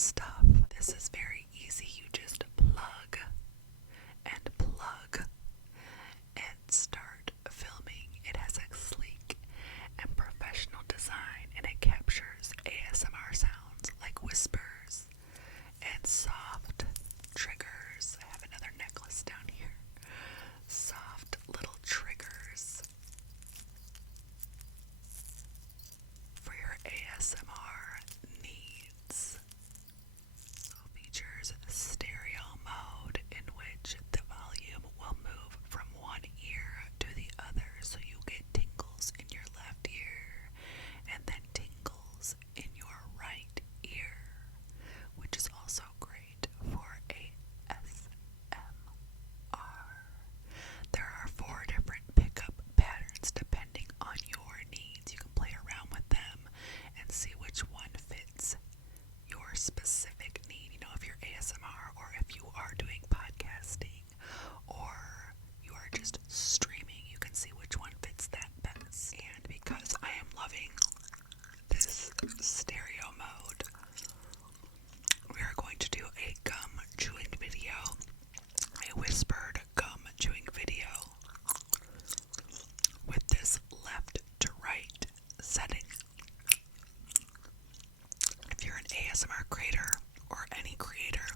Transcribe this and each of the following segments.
stuff. This is very easy. You just plug and start filming. It has a sleek and professional design, and it captures ASMR sounds like whispers and soft triggers. I have another necklace down here. Soft little triggers for your ASMR needs. So features stereo mode, in which the volume will move from one ear to the other, so you get tingles in your left ear and then tingles in your right ear, which is also great for ASMR. There are 4 different pickup patterns depending on your needs. You can play around with them and see which one fits your specific need. You know, if you're ASMR, or if you are doing podcasting, or you are just streaming, you can see which one fits that best. And because I am loving this stereo mode, we are going to do a gum chewing video, a whispered gum chewing video with this left to right setting. If you're an ASMR creator, or any creator,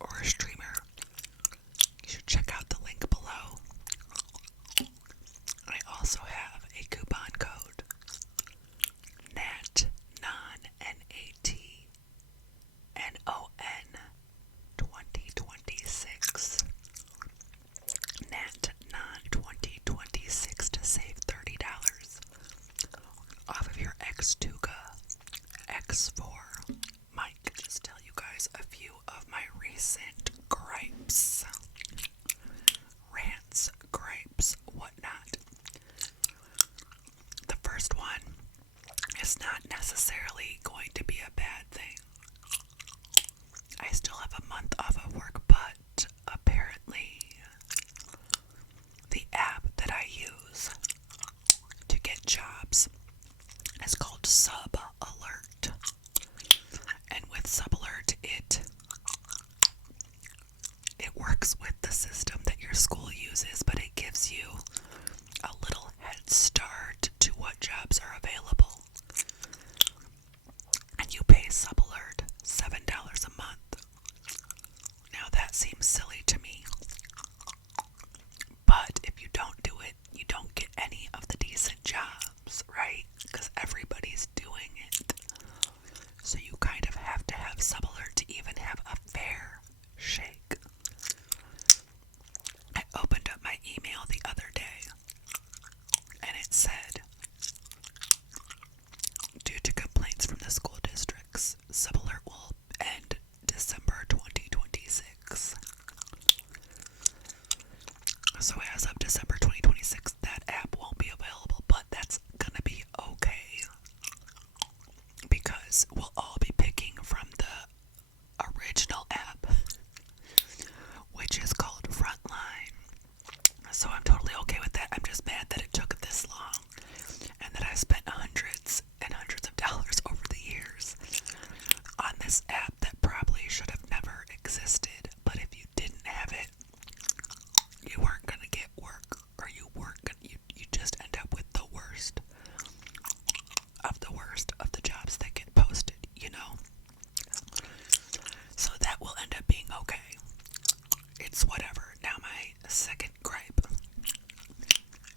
or a streamer, you should check out the link below. I also have a coupon code, NAT, NATNON 2026. NATNON 2026 to save $30 off of your XTUGA X-4 MIC. Just tell you guys a few of my recent gripes, rants, gripes, whatnot. The first one is not necessarily going to be a bad thing. I still have a month off of work, but apparently the app that I use to get jobs is called Sub Alert. And with Sub Alert, it works with the system that your school uses, but it gives you a little head start to what jobs are available. And you pay Sub Alert $7 a month. Now that seems silly to me, but if you don't do it, you don't get any of the decent jobs, right? Because everybody's doing it. So you kind of have to have Sub Alert to even have a fair shake. I opened up my email the other day, and it said, due to complaints from the school districts, Sub Alert will end December 2026. So as of December 2026, that app won't be available, but that's gonna be okay, because we'll all be picking from the original app, which is called Frontline. So I'm totally okay with that. I'm just mad that it took this long, and that I spent hundreds and hundreds of dollars over the years on this app that probably should have never existed. But if you didn't have it, you weren't gonna get work, or you weren't gonna, you just end up with the worst of the jobs that get posted, you know? So that will end up being okay. It's whatever. Now my second gripe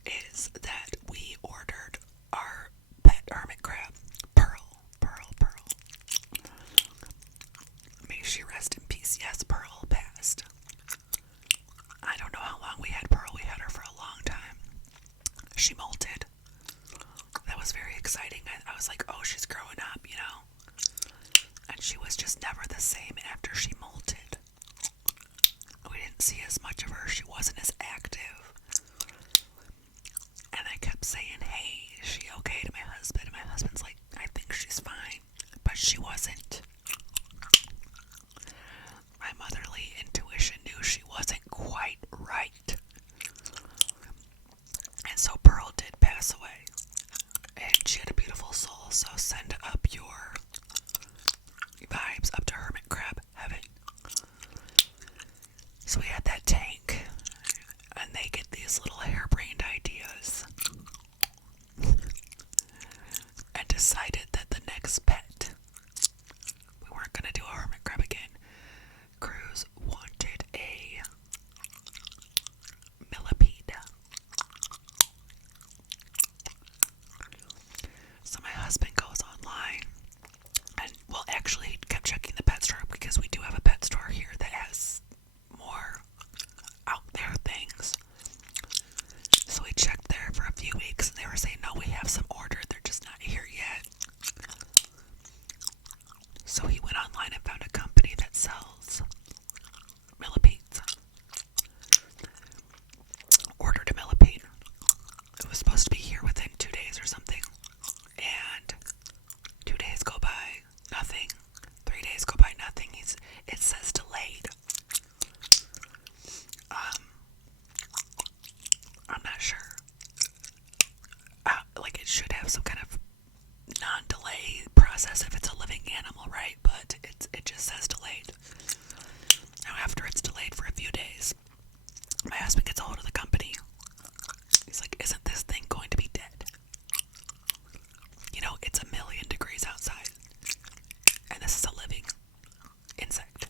is that we ordered our pet hermit crab, Pearl. May she rest in peace. Yes, Pearl passed. I don't know how long we had Pearl. We had her for a long time. She molted. That was very exciting. I was like, oh, she's growing up, you know? And she was just never the same after she molted. We didn't see as much of her. She wasn't as active. And I kept saying, hey, is she okay, to my husband? And my husband's like, I think she's fine. But she wasn't. My motherly intuition knew she wasn't quite right. And so Pearl did pass away. And she had a beautiful soul, so send up your vibes up to Hermit Crab. So he went online and found a company that sells millipedes. Ordered a millipede. It was supposed to be here within 2 days or something. And 2 days go by, nothing. 3 days go by, nothing. It says delayed. I'm not sure. Like it should have some kind of non-delay process if it's a living animal, right? But it just says delayed. Now after it's delayed for a few days, my husband gets a hold of the company. He's like, isn't this thing going to be dead? You know, it's 1,000,000 degrees outside. And this is a living insect.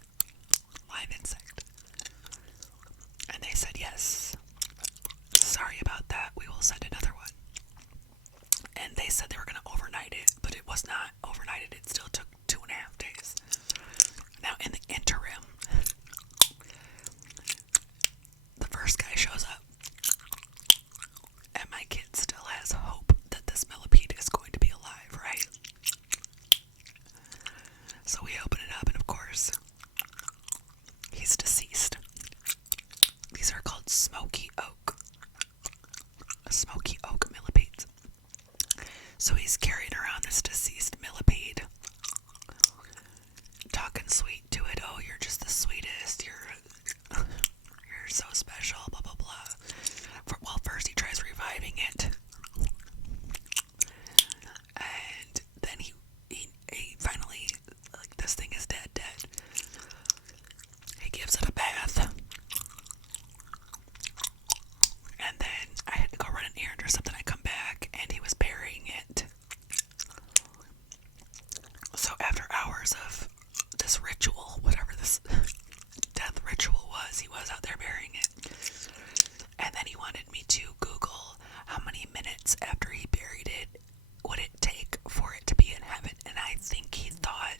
Live insect. And they said, yes. Sorry about that. We will send another one. And they said they were going to overnight it, but it was not overnighted. It still took 2.5 days. Now, in the interim, the first guy shows up, and my kid still has hope that this millipede is going to be alive, right? So we open it up, and of course, he's deceased. These are called smoky oak millipedes. So he's carrying around this deceased millipede, talking sweet to it. Oh, you're just the sweetest. You're so special. Blah blah blah. Well, first he tries reviving it, and then he finally, like, this thing is dead. He gives it a bath, and then I had to go run an errand or something. I come back, and he was burying it. So after hours of this ritual, whatever this death ritual was, he was out there burying it. And then he wanted me to Google how many minutes after he buried it would it take for it to be in heaven. And I think he thought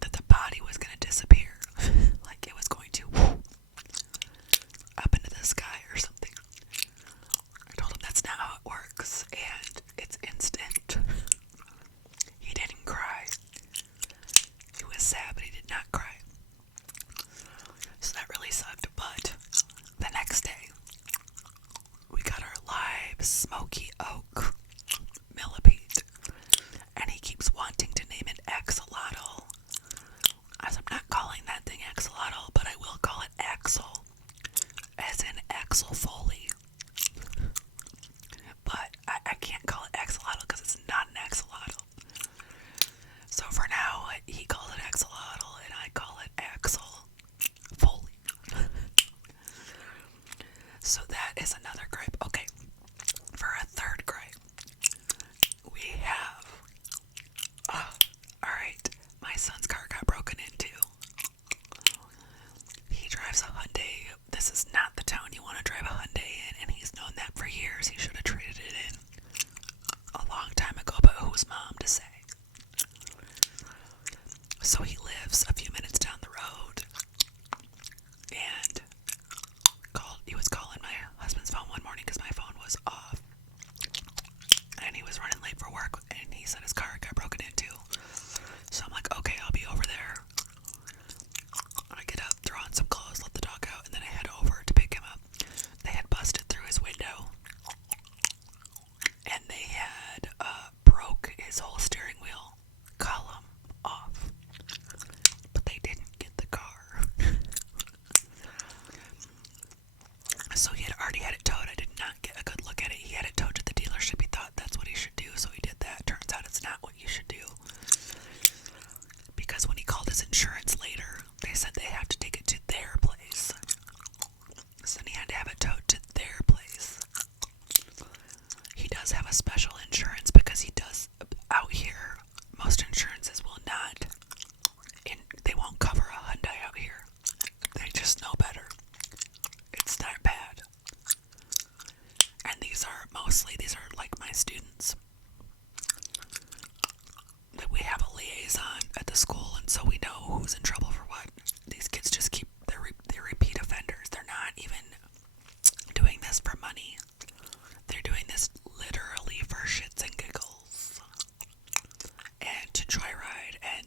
that the body was going to disappear. Like it was going to up into the sky or something. I told him that's not how it works, and it's instant. He didn't cry. He was sad, but he did not cry. So that really sucked. But the next day, we got our live smoky oak millipede, and he keeps wanting to name it axolotl. As I'm not calling that thing axolotl, but I will call it Axel, as in Axel Foley. But I can't call it axolotl because it's not an axolotl. So for now, he calls it axolotl, and I call it Axel Foley. So that is another gripe. Okay, for a third gripe, we have, alright, my son's car got broken into. He drives a Hyundai. This is not the town you want to drive a Hyundai in, and he's known that for years. He should have traded it in a long time ago, but who's mom to say? So he lives a few minutes down the road, and he was calling my husband's phone one morning because my phone was off, and he was running late for work, and he said his car got broken into. So I'm like, okay, I'll be over there. I get up, throw on some clothes, let the dog out, and then I head over to pick him up. They had busted through his window, and they had broke his whole steering wheel column off, but they didn't get the car. So he had already had it towed. I did not get a good look at it. He had it towed to the dealership. He thought that's what he should do, so he did that. Turns out it's not what you should do, because when he called his insurance later, they said they have to take it to their place. So then he had to have it towed to their place. He does have a special insurance because he does, out here, most insurances will not, they won't cover a Hyundai out here. They just know better. It's that bad. And these are like my students. That we have a liaison at the school, and so we know who's in trouble for what. These kids just keep, they're repeat offenders. They're not even doing this for money. They're doing this literally for shits and giggles, and to joyride, and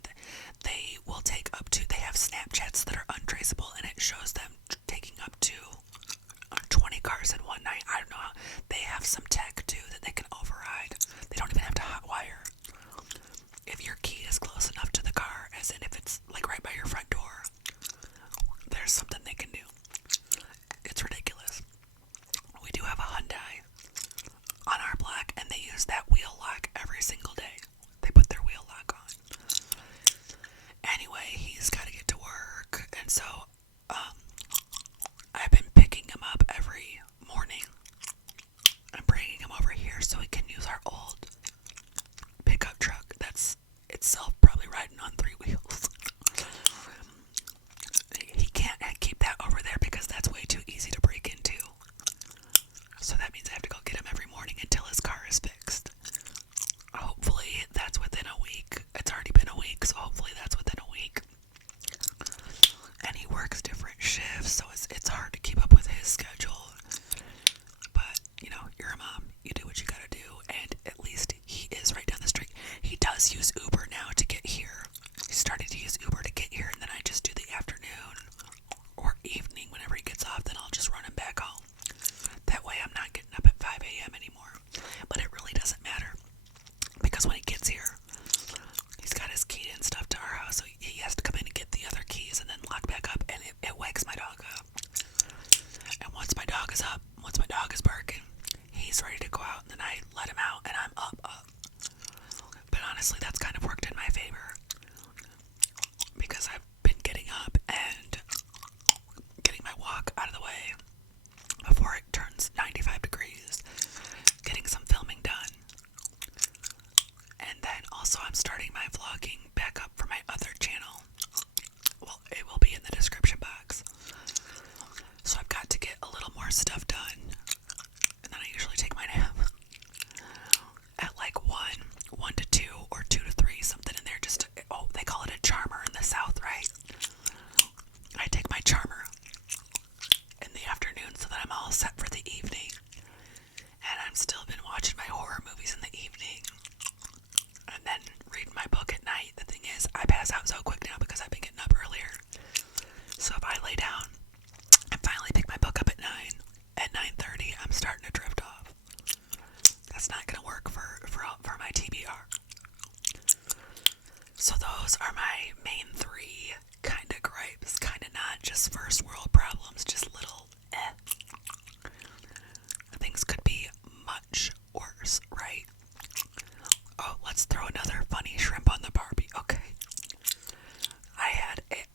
So those are my main three kind of gripes, kind of not just first world problems, just little things could be much worse, right? Oh, let's throw another funny shrimp on the Barbie. Okay.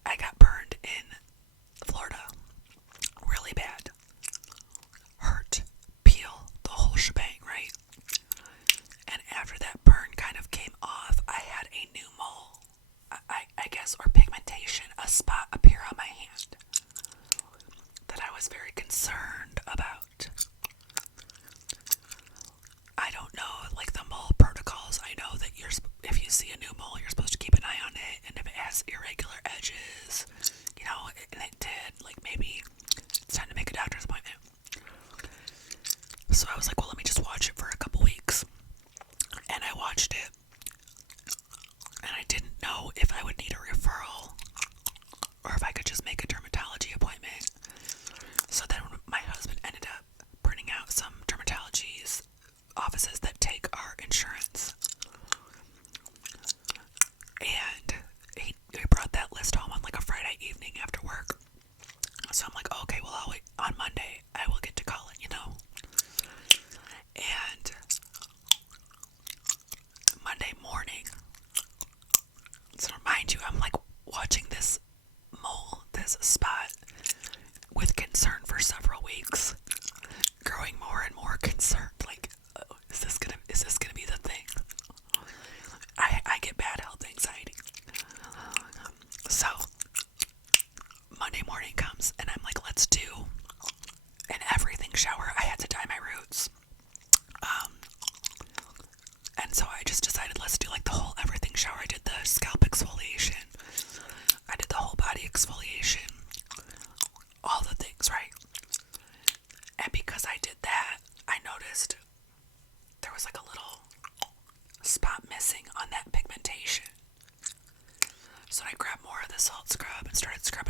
I got burned in Florida really bad. Hurt, peel, the whole shebang, right? And after that burn kind of came off, I had a new mole, I guess, or pigmentation, a spot appear on my hand that I was very concerned about. I don't know, like the mole protocols. I know that if you see a new mole, you're supposed to keep an eye on it, and if it has irregular edges, and it did, like maybe it's time to make a doctor's appointment. So I was like, well, let me just watch it for a couple weeks. And I watched it, and I didn't know if I would need a referral or if I could just make a dermatology appointment. So then my husband ended up printing out some dermatology offices that take our insurance. And he brought that list home on like a Friday evening after work. So I'm like, oh, okay, well, I'll wait. On Monday, I will get to call it, And Monday morning, so mind you, I'm like watching this mole, this spot, with concern for several weeks, growing more and more concerned. Like, is this gonna be the thing? I get bad health anxiety. So Monday morning comes, and I'm like, let's do an everything shower. I had to dye my roots. And so I just decided, let's do like the whole everything shower. I did the scalp exfoliation. I did the whole body exfoliation. All the things, right? And because I did that, I noticed there was like a little spot missing on that pigmentation. So I grabbed more of the salt scrub and started scrubbing